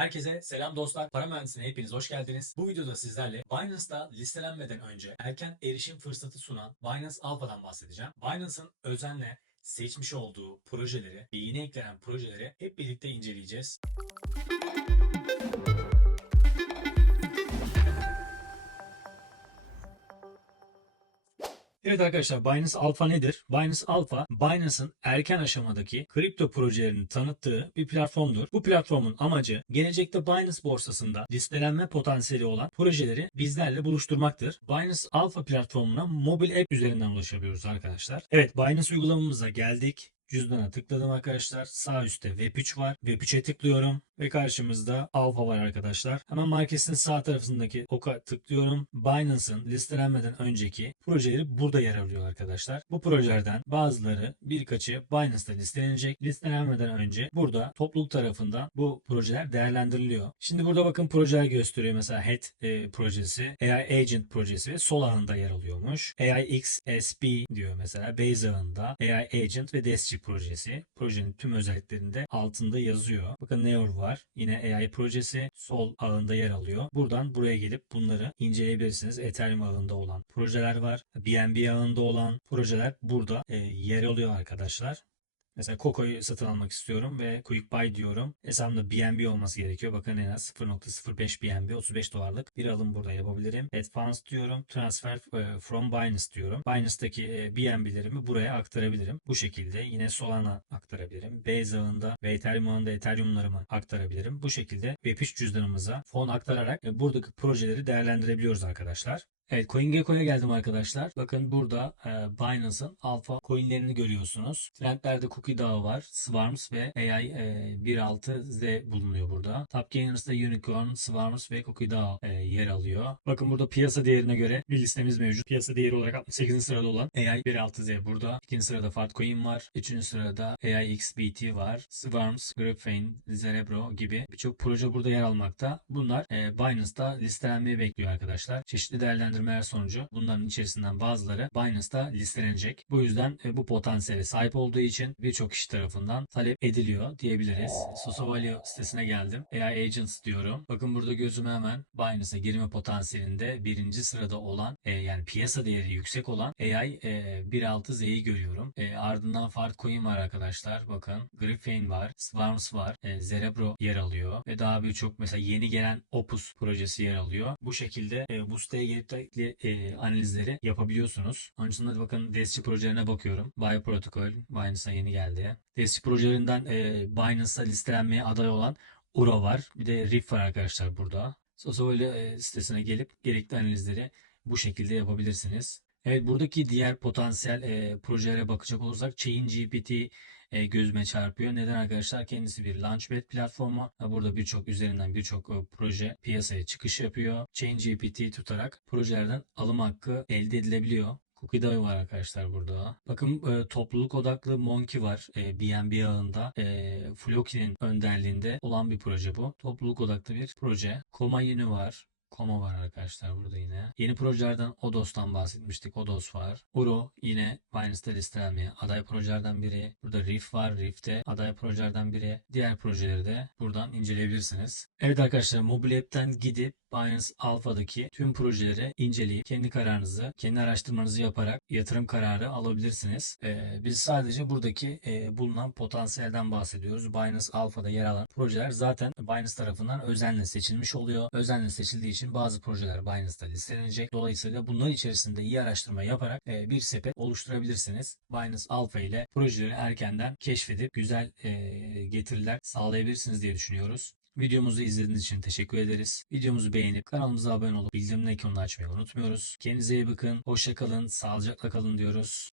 Herkese selam dostlar. Para mühendisliğine hepiniz hoş geldiniz. Bu videoda sizlerle Binance'da listelenmeden önce erken erişim fırsatı sunan Binance Alpha'dan bahsedeceğim. Binance'ın özenle seçmiş olduğu projeleri ve yeni eklenen projeleri hep birlikte inceleyeceğiz. Evet arkadaşlar Binance Alpha nedir? Binance Alpha, Binance'ın erken aşamadaki kripto projelerini tanıttığı bir platformdur. Bu platformun amacı gelecekte Binance borsasında listelenme potansiyeli olan projeleri bizlerle buluşturmaktır. Binance Alpha platformuna mobil app üzerinden ulaşabiliyoruz arkadaşlar. Evet Binance uygulamamıza geldik. Cüzdana tıkladım arkadaşlar. Sağ üstte Web3 var. Web3'e tıklıyorum ve karşımızda Alpha var arkadaşlar. Hemen marketin sağ tarafındaki oka tıklıyorum. Binance'ın listelenmeden önceki projeleri burada yer alıyor arkadaşlar. Bu projelerden bazıları birkaçı Binance'da listelenecek. Listelenmeden önce burada topluluk tarafından bu projeler değerlendiriliyor. Şimdi burada bakın projeler gösteriyor. Mesela HEAD e, projesi, AI Agent projesi ve sol ağında yer alıyormuş. AIX SP diyor mesela. Base ağında AI Agent ve Projesi. Projenin tüm özelliklerinde altında yazıyor. Bakın Neor var. Yine AI projesi sol ağında yer alıyor. Buradan buraya gelip bunları inceleyebilirsiniz. Ethereum ağında olan projeler var. BNB ağında olan projeler burada e, yer alıyor arkadaşlar. Mesela Coco'yu satın almak istiyorum ve Quick Buy diyorum. Hesabımda BNB olması gerekiyor. Bakın en az 0.05 BNB 35 dolarlık bir alım burada yapabilirim. Advance diyorum. Transfer e, from Binance diyorum. Binance'daki e, BNB'lerimi buraya aktarabilirim. Bu şekilde yine Solana aktarabilirim. Base ağında ve Ethereum ağında Ethereum'larımı aktarabilirim. Bu şekilde Web3 cüzdanımıza fon aktararak e, buradaki projeleri değerlendirebiliyoruz arkadaşlar. Evet CoinGecko'ya geldim arkadaşlar. Bakın burada e, Binance'ın alfa coinlerini görüyorsunuz. Trendlerde Cookie Dağı var. Swarms ve AI e, 1.6Z bulunuyor burada. Top Gainers'da Unicorn, Swarms ve Cookie Dağı e, yer alıyor. Bakın burada piyasa değerine göre bir listemiz mevcut. Piyasa değeri olarak 68. sırada olan AI 1.6Z burada. İkinci sırada Fartcoin var. Üçüncü sırada AI XBT var. Swarms, Graphene, Cerebro gibi birçok proje burada yer almakta. Bunlar e, Binance'da listelenmeyi bekliyor arkadaşlar. Çeşitli değerlendirmeler sonucu bunların içerisinden bazıları Binance'da listelenecek. Bu yüzden e, bu potansiyele sahip olduğu için birçok kişi tarafından talep ediliyor diyebiliriz. Sosovalio sitesine geldim. AI Agents diyorum. Bakın burada gözüme hemen Binance'a girme potansiyelinde birinci sırada olan e, yani piyasa değeri yüksek olan AI e, 1.6Z'yi görüyorum. E, ardından Fartcoin var arkadaşlar. Bakın Griffin var. Swarms var. E, Cerebro yer alıyor. Ve daha birçok mesela yeni gelen Opus projesi yer alıyor. Bu şekilde e, bu siteye gelip de e, analizleri yapabiliyorsunuz. Onun için de bakın DSC projelerine bakıyorum. Bio Protocol Binance'a yeni geldi. DSC projelerinden e, Binance'a listelenmeye aday olan Uro var. Bir de Riff var arkadaşlar burada. Sosovali e, sitesine gelip gerekli analizleri bu şekilde yapabilirsiniz. Evet buradaki diğer potansiyel e, projelere bakacak olursak Chain GPT e, gözüme çarpıyor. Neden arkadaşlar? Kendisi bir Launchpad platformu. Burada birçok üzerinden birçok e, proje piyasaya çıkış yapıyor. Chain GPT tutarak projelerden alım hakkı elde edilebiliyor. Dağı var arkadaşlar burada. Bakın e, topluluk odaklı Monkey var. E, BNB ağında. E, Floki'nin önderliğinde olan bir proje bu. Topluluk odaklı bir proje. Koma yeni var. Koma var arkadaşlar burada yine. Yeni projelerden Odos'tan bahsetmiştik. Odos var. Uro yine Binance'da listelenmeye aday projelerden biri. Burada Riff var. Riff'te aday projelerden biri. Diğer projeleri de buradan inceleyebilirsiniz. Evet arkadaşlar mobil app'ten gidip Binance Alpha'daki tüm projeleri inceleyip kendi kararınızı, kendi araştırmanızı yaparak yatırım kararı alabilirsiniz. Ee, biz sadece buradaki e, bulunan potansiyelden bahsediyoruz. Binance Alpha'da yer alan projeler zaten Binance tarafından özenle seçilmiş oluyor. Özenle seçildiği için bazı projeler Binance'da listelenecek. Dolayısıyla bunların içerisinde iyi araştırma yaparak e, bir sepet oluşturabilirsiniz. Binance Alpha ile projeleri erkenden keşfedip güzel e, getiriler sağlayabilirsiniz diye düşünüyoruz. Videomuzu izlediğiniz için teşekkür ederiz. Videomuzu beğenip kanalımıza abone olup bildirim ikonunu açmayı unutmuyoruz. Kendinize iyi bakın. Hoşça kalın. Sağlıcakla kalın diyoruz.